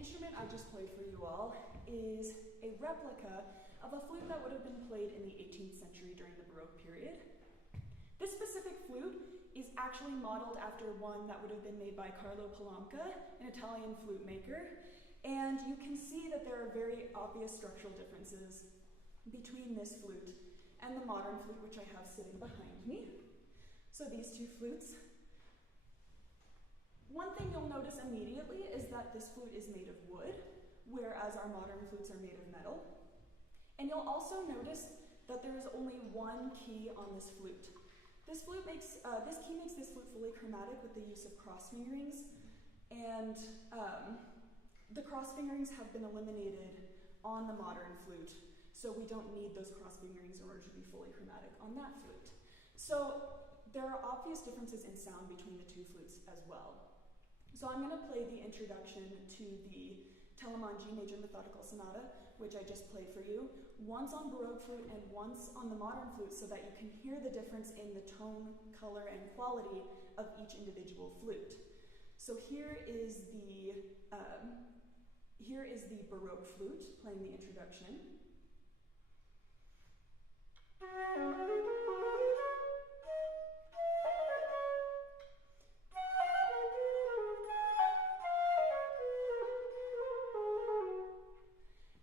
instrument I just played for you all is a replica of a flute that would have been played in the 18th century during the Baroque period. This specific flute is actually modeled after one that would have been made by Carlo Palamca, an Italian flute maker, and you can see that there are very obvious structural differences between this flute and the modern flute, which I have sitting behind me. So these two flutes. One thing you'll notice immediately is that this flute is made of wood, whereas our modern flutes are made of metal. And you'll also notice that there is only one key on this flute. This key makes this flute fully chromatic with the use of cross fingerings, and the cross fingerings have been eliminated on the modern flute, so we don't need those cross fingerings in order to be fully chromatic on that flute. So there are obvious differences in sound between the two flutes as well. So I'm going to play the introduction to the Telemann G major methodical sonata, which I just played for you, once on Baroque flute and once on the modern flute, so that you can hear the difference in the tone, color, and quality of each individual flute. So here is the Baroque flute playing the introduction.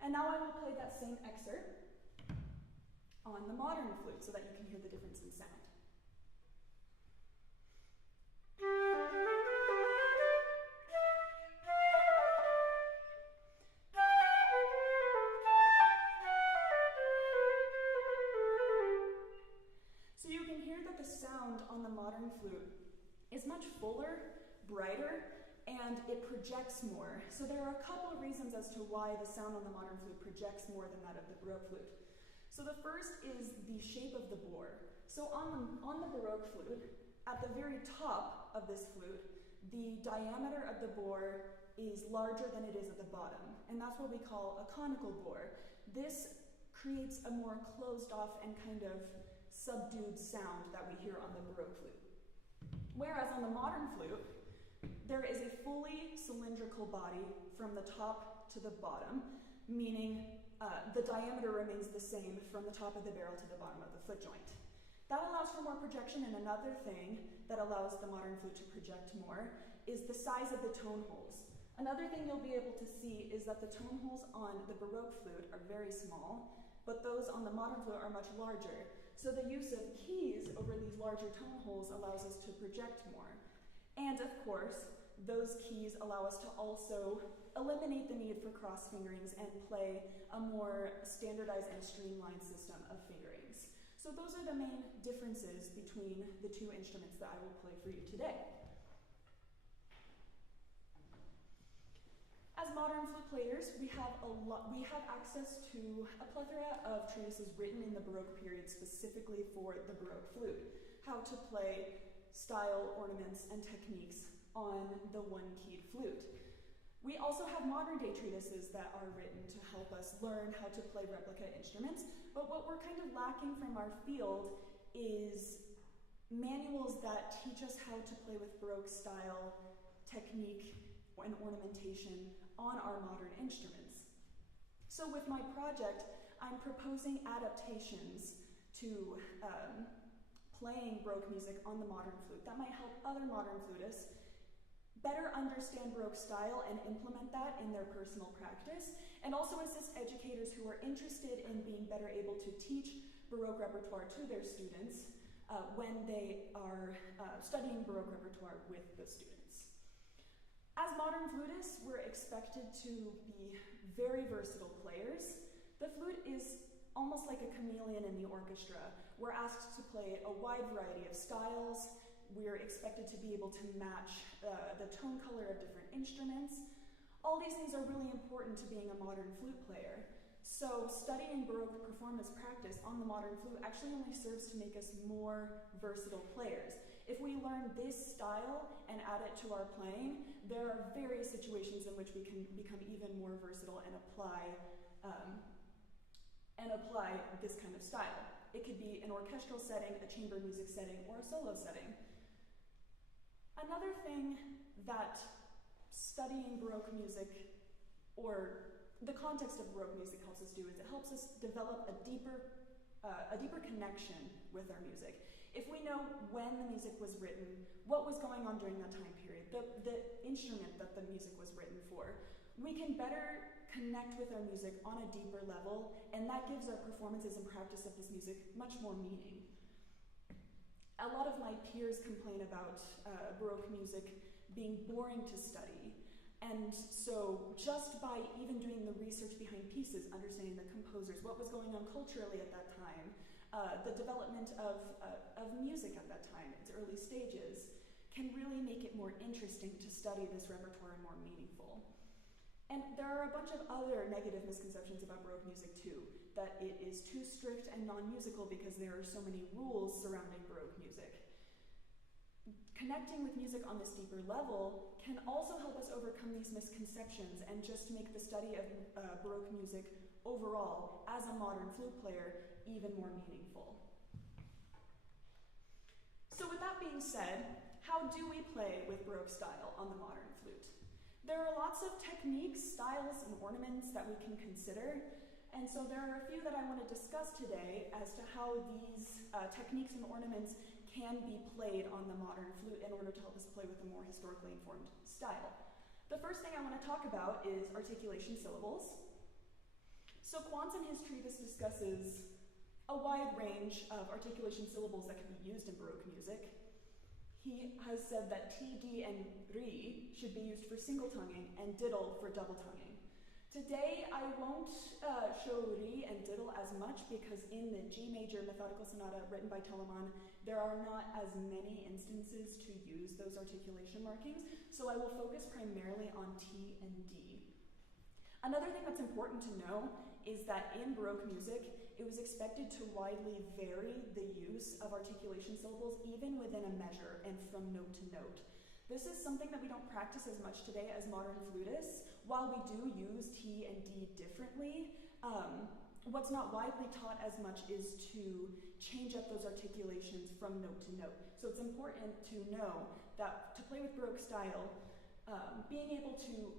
And now I will play that same excerpt on the modern flute so that you can hear the difference in sound. So you can hear that the sound on the modern flute is much fuller, brighter, and it projects more. So there are a couple of reasons as to why the sound on the modern flute projects more than that of the Baroque flute. So the first is the shape of the bore. So on the Baroque flute, at the very top of this flute, the diameter of the bore is larger than it is at the bottom, and that's what we call a conical bore. This creates a more closed off and kind of subdued sound that we hear on the Baroque flute. Whereas on the modern flute, there is a fully cylindrical body from the top to the bottom, meaning the diameter remains the same from the top of the barrel to the bottom of the foot joint. That allows for more projection, and another thing that allows the modern flute to project more is the size of the tone holes. Another thing you'll be able to see is that the tone holes on the Baroque flute are very small, but those on the modern flute are much larger. So the use of keys over these larger tone holes allows us to project more. And of course, those keys allow us to also eliminate the need for cross fingerings and play a more standardized and streamlined system of fingerings. So those are the main differences between the two instruments that I will play for you today. As modern flute players, we have access to a plethora of treatises written in the Baroque period specifically for the Baroque flute, how to play style, ornaments, and techniques on the one-keyed flute. We also have modern-day treatises that are written to help us learn how to play replica instruments, but what we're kind of lacking from our field is manuals that teach us how to play with Baroque style, technique, and ornamentation on our modern instruments. So with my project, I'm proposing adaptations to playing Baroque music on the modern flute that might help other modern flutists better understand Baroque style and implement that in their personal practice, and also assist educators who are interested in being better able to teach Baroque repertoire to their students when they are studying Baroque repertoire with the students. As modern flutists, we're expected to be very versatile players. The flute is almost like a chameleon in the orchestra. We're asked to play a wide variety of styles. We're expected to be able to match the tone color of different instruments. All these things are really important to being a modern flute player. So studying Baroque performance practice on the modern flute actually only serves to make us more versatile players. If we learn this style and add it to our playing, there are various situations in which we can become even more versatile and apply this kind of style. It could be an orchestral setting, a chamber music setting, or a solo setting. Another thing that studying Baroque music or the context of Baroque music helps us do is it helps us develop a deeper connection with our music. If we know when the music was written, what was going on during that time period, the instrument that the music was written for, we can better connect with our music on a deeper level, and that gives our performances and practice of this music much more meaning. A lot of my peers complain about Baroque music being boring to study, and so just by even doing the research behind pieces, understanding the composers, what was going on culturally at that time, the development of music at that time, its early stages, can really make it more interesting to study this repertoire and more meaningful. And there are a bunch of other negative misconceptions about Baroque music too, that it is too strict and non-musical because there are so many rules surrounding Baroque music. Connecting with music on this deeper level can also help us overcome these misconceptions and just make the study of Baroque music overall, as a modern flute player, even more meaningful. So with that being said, how do we play with Baroque style on the modern flute? There are lots of techniques, styles, and ornaments that we can consider, and so there are a few that I want to discuss today as to how these techniques and ornaments can be played on the modern flute in order to help us play with a more historically informed style. The first thing I want to talk about is articulation syllables. So Quantz in his treatise discusses a wide range of articulation syllables that can be used in Baroque music. He has said that T, D, and Ri should be used for single tonguing and diddle for double tonguing. Today, I won't show Ri and diddle as much because in the G major methodical sonata written by Telemann, there are not as many instances to use those articulation markings, so I will focus primarily on T and D. Another thing that's important to know is that in Baroque music, it was expected to widely vary the use of articulation syllables even within a measure and from note to note. This is something that we don't practice as much today as modern flutists. While we do use T and D differently, what's not widely taught as much is to change up those articulations from note to note. So it's important to know that to play with Baroque style, being able to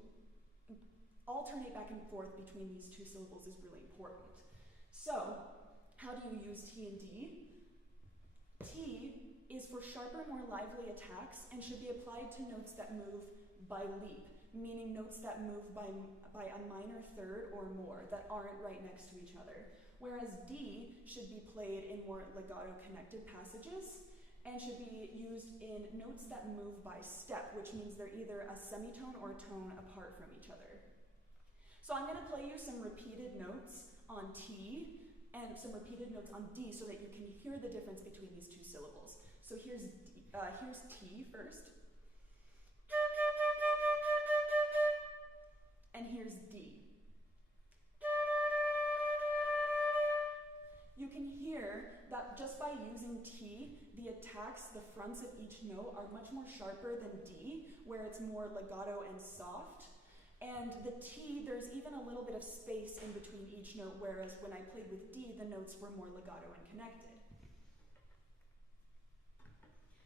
alternate back and forth between these two syllables is really important. So, how do you use T and D? T is for sharper, more lively attacks and should be applied to notes that move by leap, meaning notes that move by a minor third or more that aren't right next to each other. Whereas D should be played in more legato connected passages and should be used in notes that move by step, which means they're either a semitone or a tone apart from each other. So I'm going to play you some repeated notes on T and some repeated notes on D so that you can hear the difference between these two syllables. So here's T first. And here's D. You can hear that just by using T, the attacks, the fronts of each note are much more sharper than D, where it's more legato and soft. And the T, there's even a little bit of space in between each note, whereas when I played with D, the notes were more legato and connected.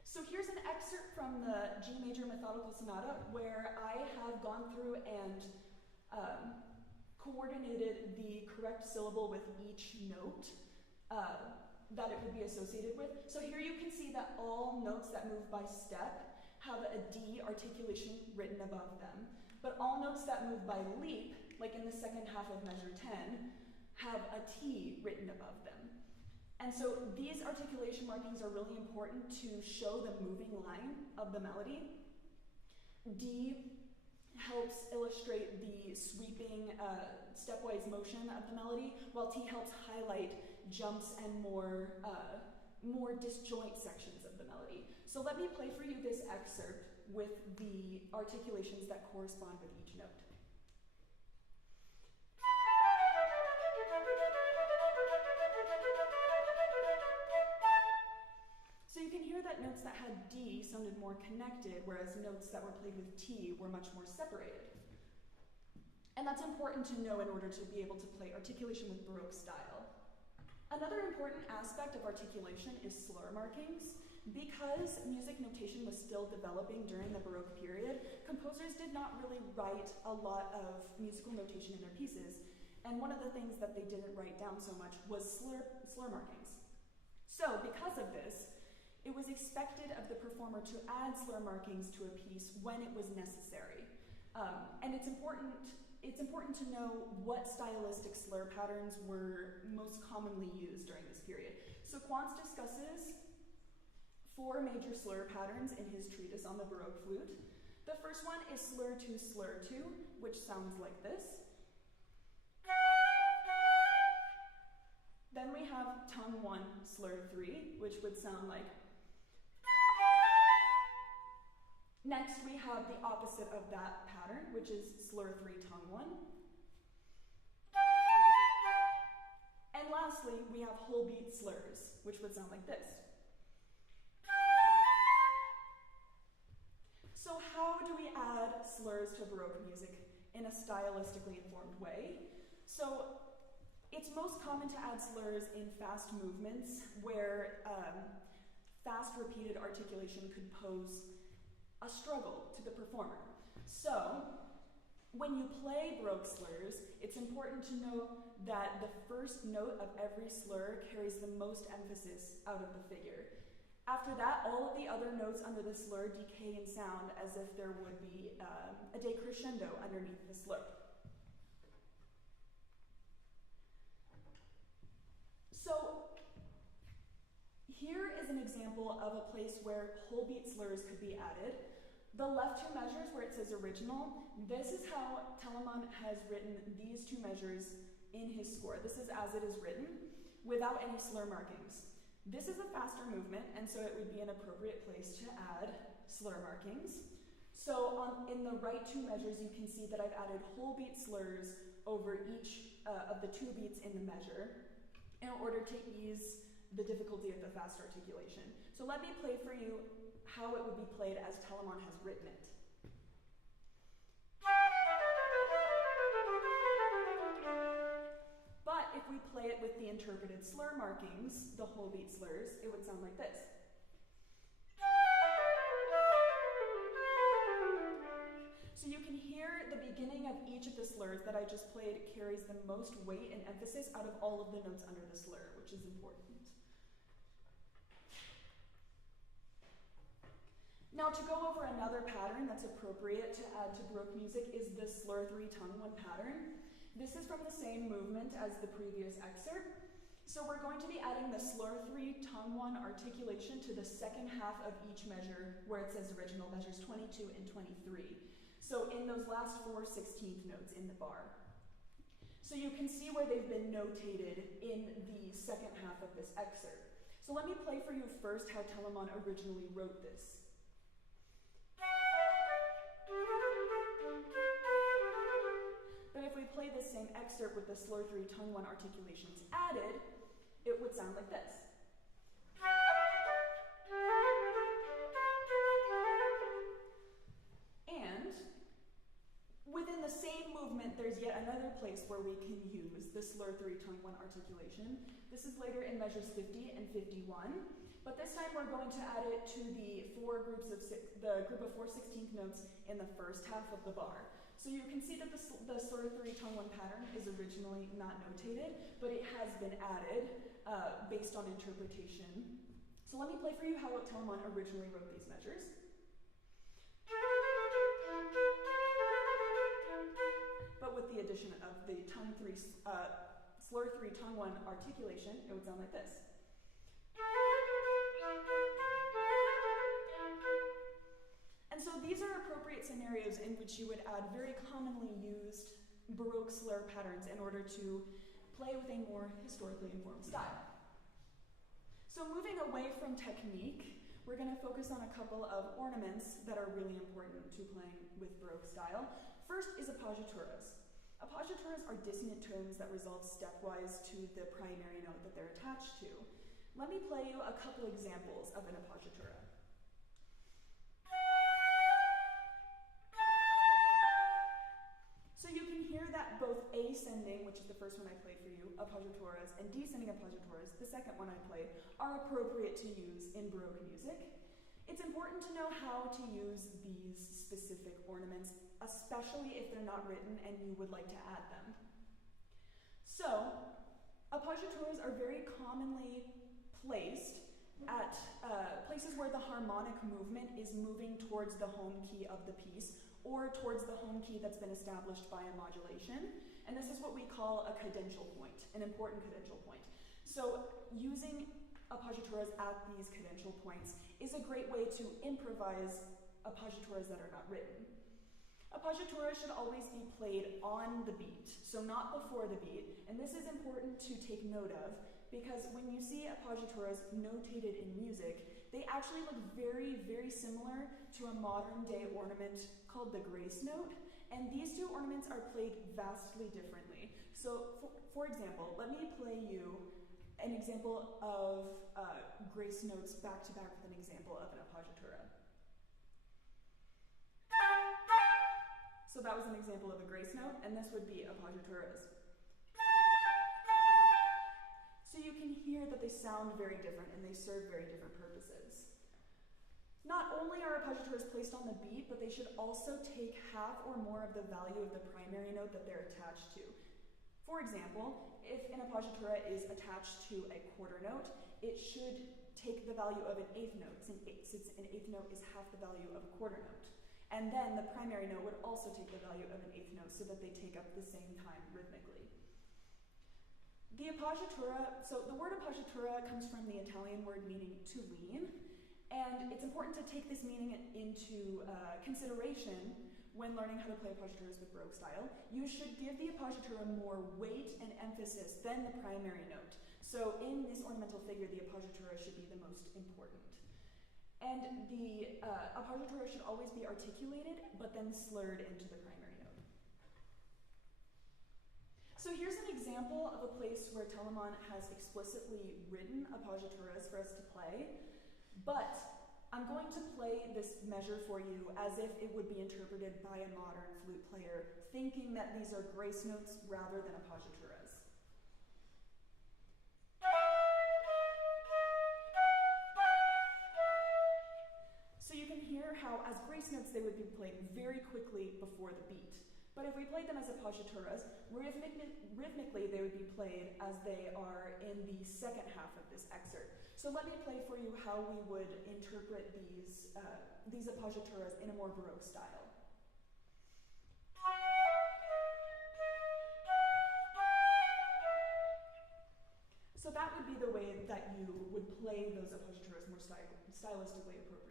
So here's an excerpt from the G major methodical sonata where I have gone through and coordinated the correct syllable with each note that it would be associated with. So here you can see that all notes that move by step have a D articulation written above them. But all notes that move by leap, like in the second half of measure 10, have a T written above them. And so these articulation markings are really important to show the moving line of the melody. D helps illustrate the sweeping stepwise motion of the melody, while T helps highlight jumps and more disjoint sections of the melody. So let me play for you this excerpt with the articulations that correspond with each note. So you can hear that notes that had D sounded more connected, whereas notes that were played with T were much more separated. And that's important to know in order to be able to play articulation with Baroque style. Another important aspect of articulation is slur markings. Because music notation was still developing during the Baroque period, composers did not really write a lot of musical notation in their pieces, and one of the things that they didn't write down so much was slur markings. So because of this, it was expected of the performer to add slur markings to a piece when it was necessary. And it's important to know what stylistic slur patterns were most commonly used during this period. So Quantz discusses 4 major slur patterns in his treatise on the Baroque flute. The first one is slur 2, which sounds like this. Then we have tongue 1, slur 3, which would sound like. Next, we have the opposite of that pattern, which is slur 3, tongue 1. And lastly, we have whole beat slurs, which would sound like this. So how do we add slurs to Baroque music in a stylistically informed way? So it's most common to add slurs in fast movements where fast repeated articulation could pose a struggle to the performer. So when you play Baroque slurs, it's important to know that the first note of every slur carries the most emphasis out of the figure. After that, all of the other notes under the slur decay in sound as if there would be a decrescendo underneath the slur. So here is an example of a place where whole beat slurs could be added. The left 2 measures where it says original, this is how Telemann has written these 2 measures in his score. This is as it is written, without any slur markings. This is a faster movement, and so it would be an appropriate place to add slur markings. So in the right 2 measures, you can see that I've added whole beat slurs over each of the 2 beats in the measure in order to ease the difficulty of the fast articulation. So let me play for you how it would be played as Telemann has written it. But if we play it with the interpreted slur markings, the whole beat slurs, it would sound like this. So you can hear the beginning of each of the slurs that I just played carries the most weight and emphasis out of all of the notes under the slur, which is important. Now to go over another pattern that's appropriate to add to Baroque music is the slur 3, tongue 1 pattern. This is from the same movement as the previous excerpt. So we're going to be adding the slur 3, tongue 1 articulation to the second half of each measure where it says original, measures 22 and 23. So in those last 4 16th notes in the bar. So you can see where they've been notated in the second half of this excerpt. So let me play for you first how Telemann originally wrote this. But if we play this same excerpt with the slur 3, tongue 1 articulations added, it would sound like this. And within the same movement, there's yet another place where we can use the slur 3, tongue 1 articulation. This is later in measures 50 and 51. But this time we're going to add it to the group of 4 16th notes in the first half of the bar. So you can see that the slur 3, tongue 1 pattern is originally not notated, but it has been added based on interpretation. So let me play for you how Telemann originally wrote these measures. But with the addition of the slur 3, tongue 1 articulation, it would sound like this. And so these are appropriate scenarios in which you would add very commonly used Baroque slur patterns in order to play with a more historically informed style. So moving away from technique, we're going to focus on a couple of ornaments that are really important to playing with Baroque style. First is appoggiaturas. Appoggiaturas are dissonant tones that resolve stepwise to the primary note that they're attached to. Let me play you a couple examples of an appoggiatura. So you can hear that both A ascending, which is the first one I played for you, appoggiaturas, and descending appoggiaturas, the second one I played, are appropriate to use in Baroque music. It's important to know how to use these specific ornaments, especially if they're not written and you would like to add them. So, appoggiaturas are very commonly placed at places where the harmonic movement is moving towards the home key of the piece or towards the home key that's been established by a modulation. And this is what we call a cadential point, an important cadential point. So using appoggiaturas at these cadential points is a great way to improvise appoggiaturas that are not written. Appoggiaturas should always be played on the beat, so not before the beat, and this is important to take note of because when you see appoggiaturas notated in music, they actually look very, very similar to a modern day ornament called the grace note, and these two ornaments are played vastly differently. So for example, let me play you an example of grace notes back to back with an example of an appoggiatura. So that was an example of a grace note, and this would be appoggiaturas. So you can hear that they sound very different and they serve very different purposes. Not only are appoggiaturas placed on the beat, but they should also take half or more of the value of the primary note that they're attached to. For example, if an appoggiatura is attached to a quarter note, it should take the value of an eighth note, since an eighth note is half the value of a quarter note. And then the primary note would also take the value of an eighth note so that they take up the same time rhythmically. The appoggiatura, so the word appoggiatura comes from the Italian word meaning to lean, and it's important to take this meaning into consideration when learning how to play appoggiaturas with Baroque style. You should give the appoggiatura more weight and emphasis than the primary note. So in this ornamental figure, the appoggiatura should be the most important. And the appoggiatura should always be articulated, but then slurred into the primary note. So here's an example of a place where Telemann has explicitly written appoggiaturas for us to play, but I'm going to play this measure for you as if it would be interpreted by a modern flute player, thinking that these are grace notes rather than appoggiaturas. So you can hear how, as grace notes, they would be played very quickly before the beat. But if we played them as appoggiaturas, rhythmically they would be played as they are in the second half of this excerpt. So let me play for you how we would interpret these appoggiaturas in a more Baroque style. So that would be the way that you would play those appoggiaturas more stylistically appropriately.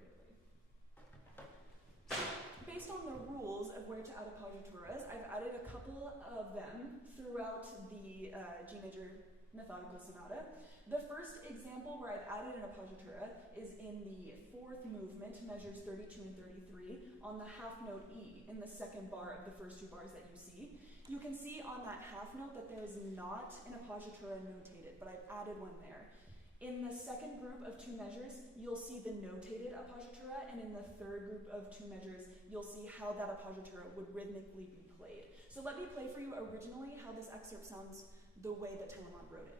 So, based on the rules of where to add appoggiaturas, I've added a couple of them throughout the G major methodical sonata. The first example where I've added an appoggiatura is in the fourth movement, measures 32 and 33, on the half note E in the second bar of the first two bars that you see. You can see on that half note that there is not an appoggiatura notated, but I've added one there. In the second group of two measures, you'll see the notated appoggiatura, and in the third group of two measures, you'll see how that appoggiatura would rhythmically be played. So let me play for you originally how this excerpt sounds the way that Telemann wrote it.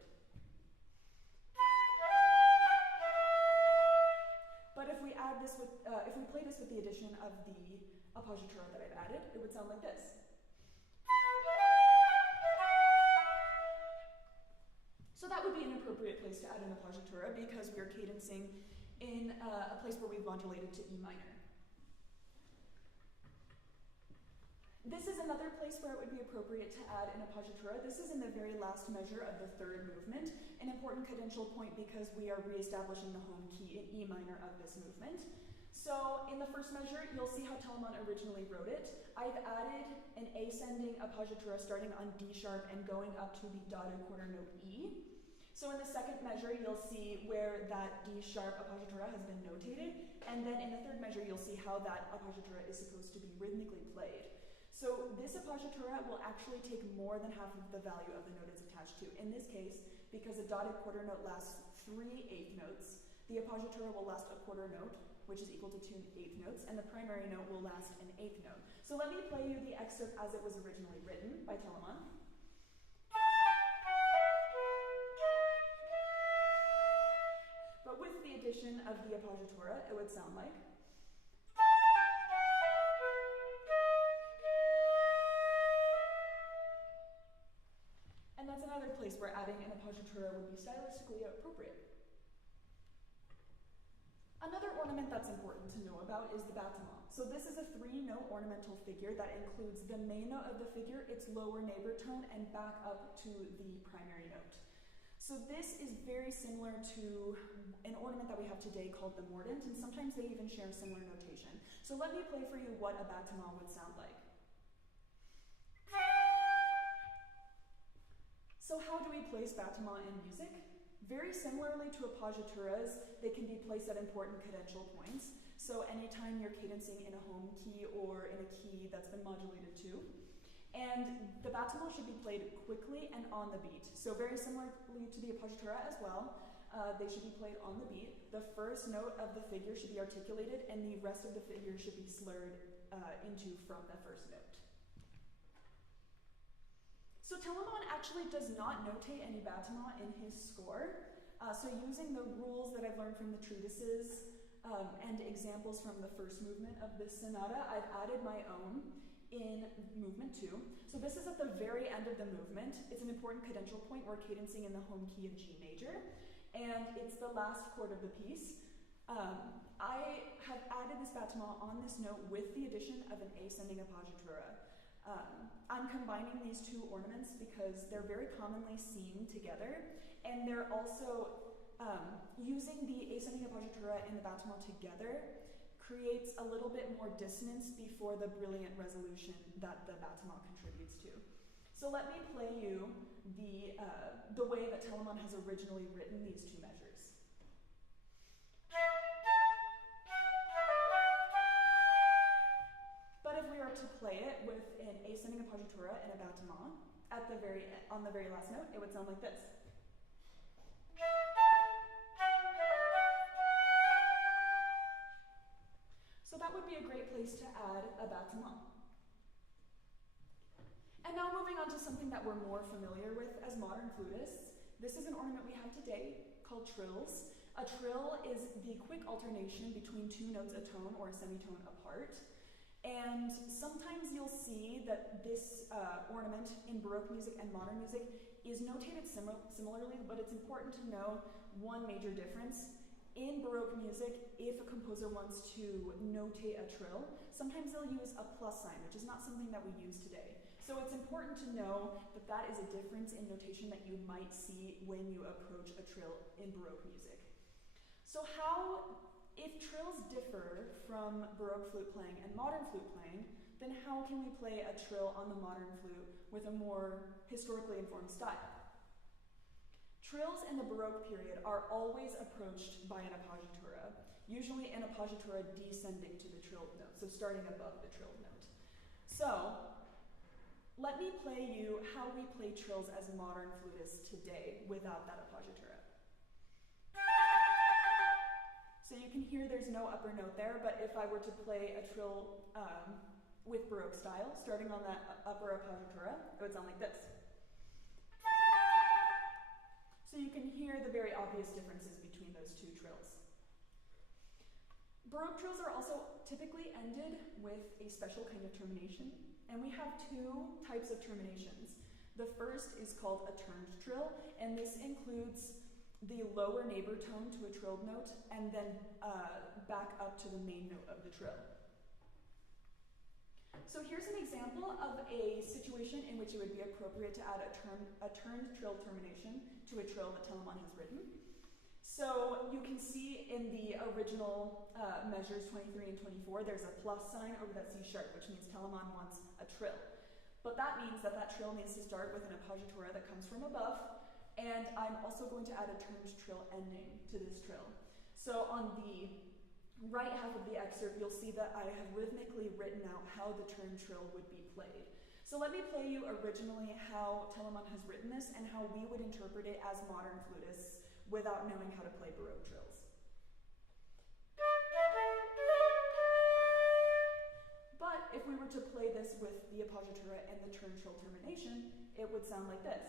But if we add this with, if we play this with the addition of the appoggiatura that I've added, it would sound like this. So that would be an appropriate place to add an appoggiatura because we are cadencing in a place where we've modulated to E minor. This is another place where it would be appropriate to add an appoggiatura. This is in the very last measure of the third movement, an important cadential point because we are reestablishing the home key in E minor of this movement. So in the first measure, you'll see how Telemann originally wrote it. I've added an ascending appoggiatura starting on D sharp and going up to the dotted quarter note E. So in the second measure, you'll see where that D sharp appoggiatura has been notated, and then in the third measure, you'll see how that appoggiatura is supposed to be rhythmically played. So this appoggiatura will actually take more than half of the value of the note it's attached to. In this case, because a dotted quarter note lasts 3 eighth notes, the appoggiatura will last a quarter note, which is equal to 2 eighth notes, and the primary note will last an eighth note. So let me play you the excerpt as it was originally written by Telemann. of the appoggiatura, it would sound like. And that's another place where adding an appoggiatura would be stylistically appropriate. Another ornament that's important to know about is the battement. So this is a 3-note ornamental figure that includes the main note of the figure, its lower neighbor tone, and back up to the primary note. So this is very similar to an ornament that we have today called the mordent, and sometimes they even share similar notation. So let me play for you what a battement would sound like. So how do we place battement in music? Very similarly to appoggiaturas, they can be placed at important cadential points. So anytime you're cadencing in a home key or in a key that's been modulated to. And the battement should be played quickly and on the beat. So very similarly to the appoggiatura as well, they should be played on the beat. The first note of the figure should be articulated and the rest of the figure should be slurred into from the first note. So Telamon actually does not notate any battement in his score. So using the rules that I've learned from the treatises and examples from the first movement of this sonata, I've added my own in movement 2. So this is at the very end of the movement. It's an important cadential point. We're cadencing in the home key of G major, and it's the last chord of the piece. I have added this battement on this note with the addition of an ascending appoggiatura. I'm combining these two ornaments because they're very commonly seen together, and they're also using the ascending appoggiatura and the battement together creates a little bit more dissonance before the brilliant resolution that the battement contributes to. So let me play you the way that Telamon has originally written these two measures. But if we were to play it with an ascending appoggiatura and a battement on the very last note, it would sound like this. So that would be a great place to add a battement. And now moving on to something that we're more familiar with as modern flutists. This is an ornament we have today called trills. A trill is the quick alternation between two notes a tone or a semitone apart. And sometimes you'll see that this ornament in Baroque music and modern music is notated similarly, but it's important to know one major difference. In Baroque music, if a composer wants to notate a trill, sometimes they'll use a plus sign, which is not something that we use today. So it's important to know that that is a difference in notation that you might see when you approach a trill in Baroque music. So if trills differ from Baroque flute playing and modern flute playing, then how can we play a trill on the modern flute with a more historically informed style? Trills in the Baroque period are always approached by an appoggiatura, usually an appoggiatura descending to the trilled note, so starting above the trilled note. So, let me play you how we play trills as modern flutists today without that appoggiatura. So you can hear there's no upper note there, but if I were to play a trill with Baroque style, starting on that upper appoggiatura, it would sound like this. So you can hear the very obvious differences between those two trills. Baroque trills are also typically ended with a special kind of termination, and we have two types of terminations. The first is called a turned trill, and this includes the lower neighbor tone to a trilled note, and then back up to the main note of the trill. So here's an example of a situation in which it would be appropriate to add a turned trill termination to a trill that Telamon has written. So you can see in the original measures 23 and 24, there's a plus sign over that C sharp, which means Telamon wants a trill. But that means that that trill needs to start with an appoggiatura that comes from above, and I'm also going to add a turned trill ending to this trill. So on the right half of the excerpt, you'll see that I have rhythmically written out how the turned trill would be played. So let me play you originally how Telamon has written this and how we would interpret it as modern flutists without knowing how to play Baroque trills. But if we were to play this with the appoggiatura and the turned trill termination, it would sound like this.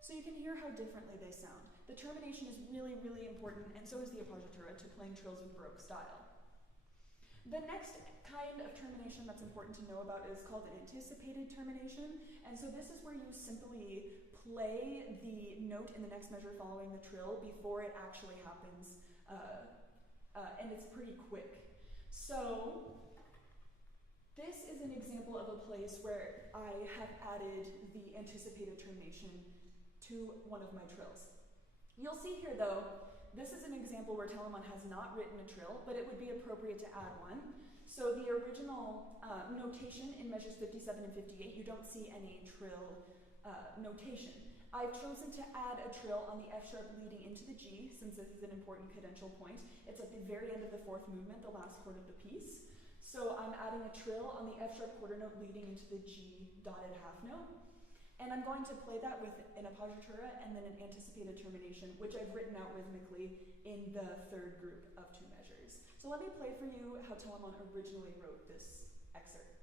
So you can hear how how differently they sound. The termination is really, really important, and so is the appoggiatura to playing trills with Baroque style. The next kind of termination that's important to know about is called an anticipated termination, and so this is where you simply play the note in the next measure following the trill before it actually happens, and it's pretty quick. So this is an example of a place where I have added the anticipated termination to one of my trills. You'll see here though, this is an example where Telemann has not written a trill, but it would be appropriate to add one. So the original notation in measures 57 and 58, you don't see any trill notation. I've chosen to add a trill on the F sharp leading into the G, since this is an important cadential point. It's at the very end of the fourth movement, the last chord of the piece. So I'm adding a trill on the F sharp quarter note leading into the G dotted half note. And I'm going to play that with an appoggiatura and then an anticipated termination, which I've written out rhythmically in the third group of two measures. So let me play for you how Telemann originally wrote this excerpt.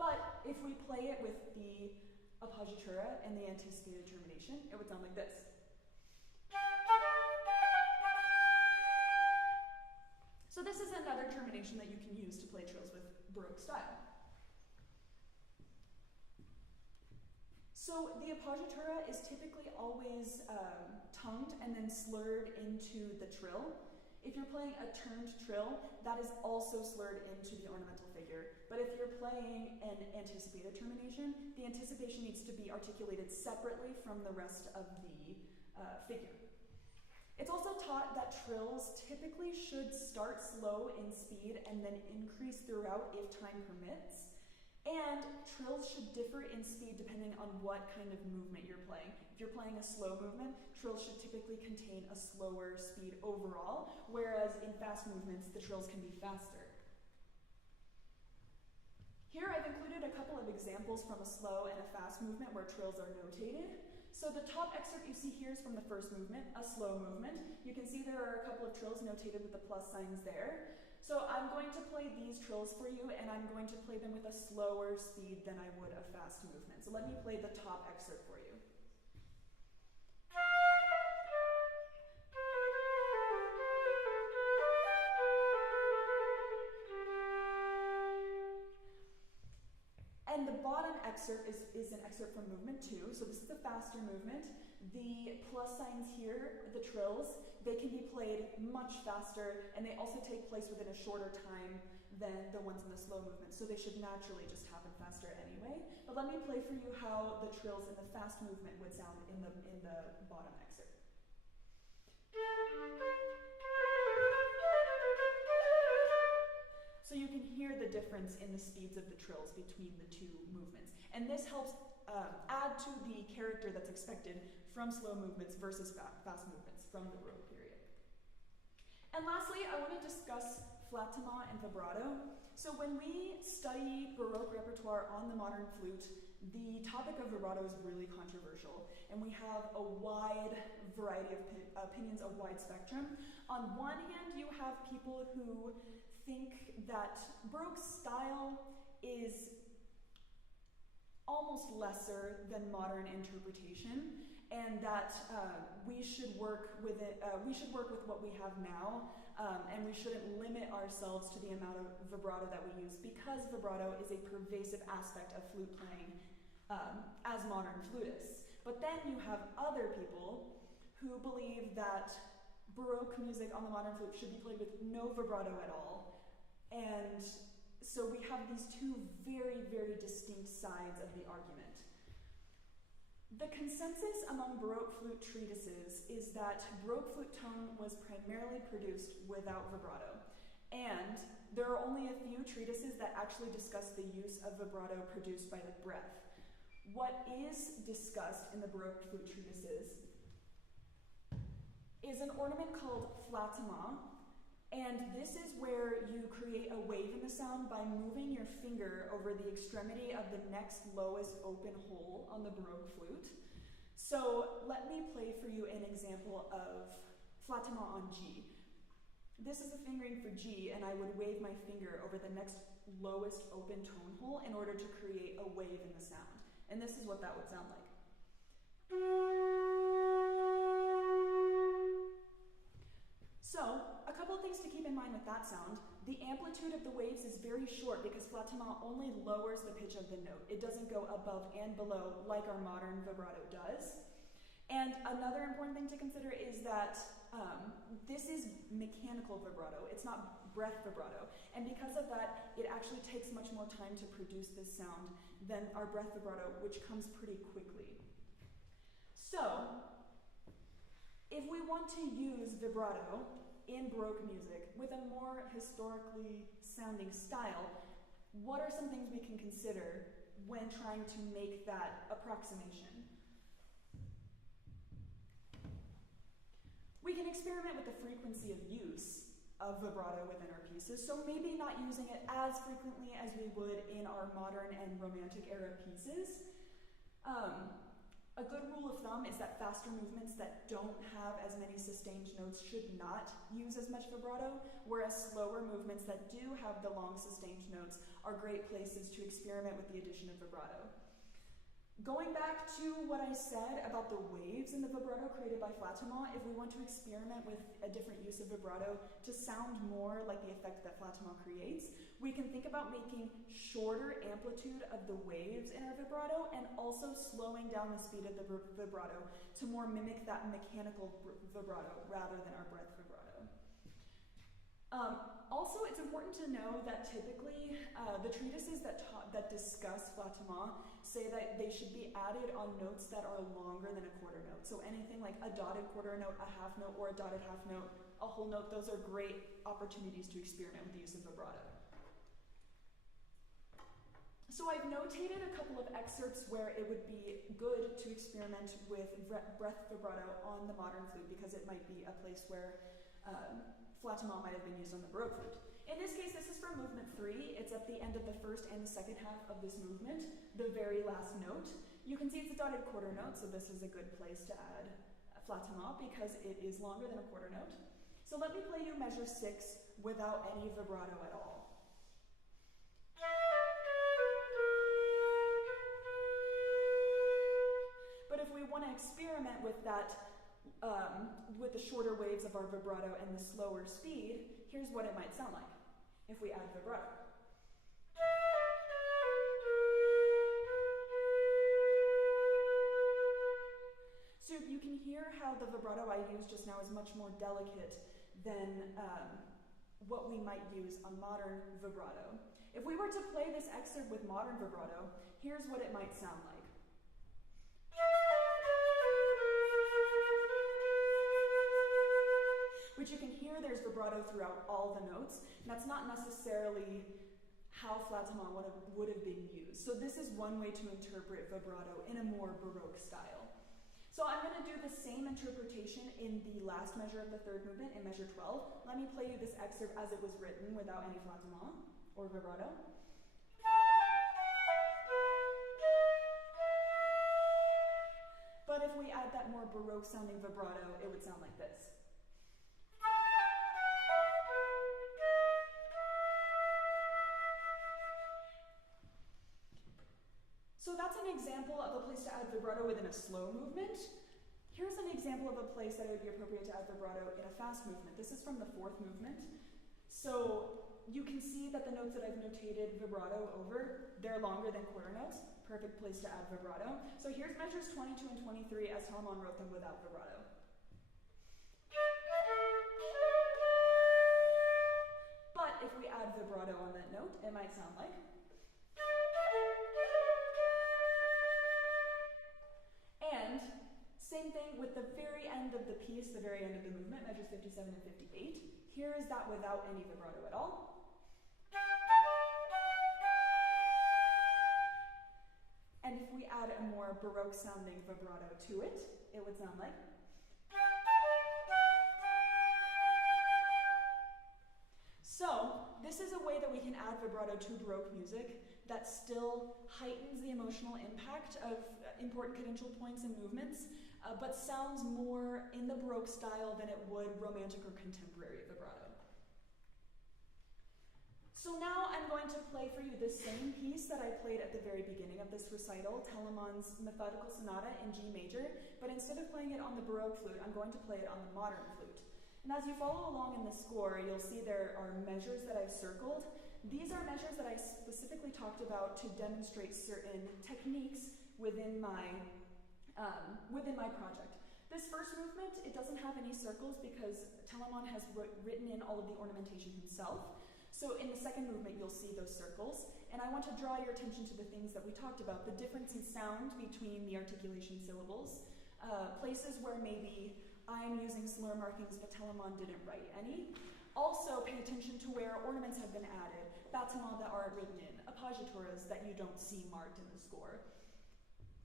But if we play it with the appoggiatura and the anticipated termination, it would sound like this. So this is another termination that you can use to play trills with Baroque style. So the appoggiatura is typically always tongued and then slurred into the trill. If you're playing a turned trill, that is also slurred into the ornamental figure. But if you're playing an anticipated termination, the anticipation needs to be articulated separately from the rest of the figure. It's also taught that trills typically should start slow in speed and then increase throughout if time permits. And trills should differ in speed depending on what kind of movement you're playing. If you're playing a slow movement, trills should typically contain a slower speed overall, whereas in fast movements, the trills can be faster. Here I've included a couple of examples from a slow and a fast movement where trills are notated. So the top excerpt you see here is from the first movement, a slow movement. You can see there are a couple of trills notated with the plus signs there. So I'm going to play these trills for you, and I'm going to play them with a slower speed than I would a fast movement. So let me play the top excerpt for you. And the bottom excerpt is an excerpt from movement 2, so this is the faster movement. The plus signs here, the trills, they can be played much faster, and they also take place within a shorter time than the ones in the slow movement, so they should naturally just happen faster anyway. But let me play for you how the trills in the fast movement would sound in the bottom excerpt. So you can hear the difference in the speeds of the trills between the two movements. And this helps add to the character that's expected from slow movements versus fast movements from the Baroque period. And lastly, I want to discuss flattement and vibrato. So when we study Baroque repertoire on the modern flute, the topic of vibrato is really controversial, and we have a wide variety of opinions, a wide spectrum. On one hand, you have people who think that Baroque style is almost lesser than modern interpretation, and that we should work with it. We should work with what we have now, and we shouldn't limit ourselves to the amount of vibrato that we use, because vibrato is a pervasive aspect of flute playing as modern flutists. But then you have other people who believe that Baroque music on the modern flute should be played with no vibrato at all. And so we have these two very, very distinct sides of the argument. The consensus among Baroque flute treatises is that Baroque flute tone was primarily produced without vibrato. And there are only a few treatises that actually discuss the use of vibrato produced by the breath. What is discussed in the Baroque flute treatises is an ornament called flattement, and this is where you create a wave in the sound by moving your finger over the extremity of the next lowest open hole on the Baroque flute. So let me play for you an example of flattement on G. This is the fingering for G, and I would wave my finger over the next lowest open tone hole in order to create a wave in the sound. And this is what that would sound like. So, a couple of things to keep in mind with that sound. The amplitude of the waves is very short because flattement only lowers the pitch of the note. It doesn't go above and below like our modern vibrato does. And another important thing to consider is that this is mechanical vibrato. It's not breath vibrato. And because of that, it actually takes much more time to produce this sound than our breath vibrato, which comes pretty quickly. So, if we want to use vibrato in Baroque music with a more historically sounding style, what are some things we can consider when trying to make that approximation? We can experiment with the frequency of use of vibrato within our pieces, so maybe not using it as frequently as we would in our modern and romantic era pieces. A good rule of thumb is that faster movements that don't have as many sustained notes should not use as much vibrato, whereas slower movements that do have the long sustained notes are great places to experiment with the addition of vibrato. Going back to what I said about the waves in the vibrato created by flattement, if we want to experiment with a different use of vibrato to sound more like the effect that flattement creates, we can think about making shorter amplitude of the waves in our vibrato and also slowing down the speed of the vibrato to more mimic that mechanical vibrato rather than our breath vibrato. Also, it's important to know that typically the treatises that discuss flattement say that they should be added on notes that are longer than a quarter note. So anything like a dotted quarter note, a half note, or a dotted half note, a whole note, those are great opportunities to experiment with the use of vibrato. So I've notated a couple of excerpts where it would be good to experiment with breath vibrato on the modern flute because it might be a place where flattement might have been used on the Baroque flute. In this case, this is from movement 3. It's at the end of the first and the second half of this movement, the very last note. You can see it's a dotted quarter note, so this is a good place to add flattement because it is longer than a quarter note. So let me play you measure 6 without any vibrato at all. But if we want to experiment with that, with the shorter waves of our vibrato and the slower speed, here's what it might sound like if we add vibrato. So you can hear how the vibrato I used just now is much more delicate than what we might use on modern vibrato. If we were to play this excerpt with modern vibrato, here's what it might sound like. Which you can hear there's vibrato throughout all the notes, and that's not necessarily how flattement would have been used. So this is one way to interpret vibrato in a more Baroque style. So I'm going to do the same interpretation in the last measure of the third movement, in measure 12. Let me play you this excerpt as it was written without any flattement or vibrato. But if we add that more Baroque sounding vibrato, it would sound like this. So that's an example of a place to add vibrato within a slow movement. Here's an example of a place that it would be appropriate to add vibrato in a fast movement. This is from the fourth movement. So you can see that the notes that I've notated vibrato over, they're longer than quarter notes. Perfect place to add vibrato. So here's measures 22 and 23 as Talmon wrote them without vibrato. But if we add vibrato on that note, it might sound like. And same thing with the very end of the piece, the very end of the movement, measures 57 and 58. Here is that without any vibrato at all. And if we add a more Baroque sounding vibrato to it, it would sound like. So this is a way that we can add vibrato to Baroque music that still heightens the emotional impact of important cadential points and movements, but sounds more in the Baroque style than it would romantic or contemporary vibrato. going to play for you the same piece that I played at the very beginning of this recital, Telemann's Methodical Sonata in G major, but instead of playing it on the Baroque flute, I'm going to play it on the modern flute. And as you follow along in the score, you'll see there are measures that I've circled. These are measures that I specifically talked about to demonstrate certain techniques within my project. This first movement, it doesn't have any circles because Telemann has written in all of the ornamentation himself. So in the second movement, you'll see those circles. And I want to draw your attention to the things that we talked about, the difference in sound between the articulation syllables, places where maybe I'm using slur markings but Telemann didn't write any. Also pay attention to where ornaments have been added, battements that aren't written in, appoggiaturas that you don't see marked in the score.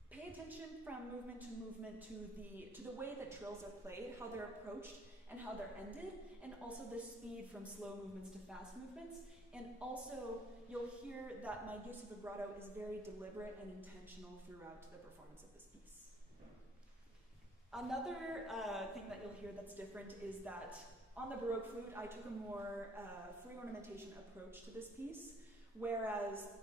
Pay attention from movement to movement to the way that trills are played, how they're approached and how they're ended, and also the speed from slow movements to fast movements. And also, you'll hear that my use of vibrato is very deliberate and intentional throughout the performance of this piece. Another thing that you'll hear that's different is that on the Baroque flute, I took a more free ornamentation approach to this piece, whereas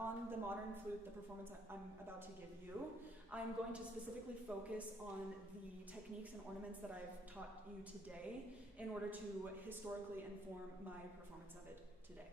on the modern flute, the performance I'm about to give you, I'm going to specifically focus on the techniques and ornaments that I've taught you today in order to historically inform my performance of it today.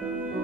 Thank you.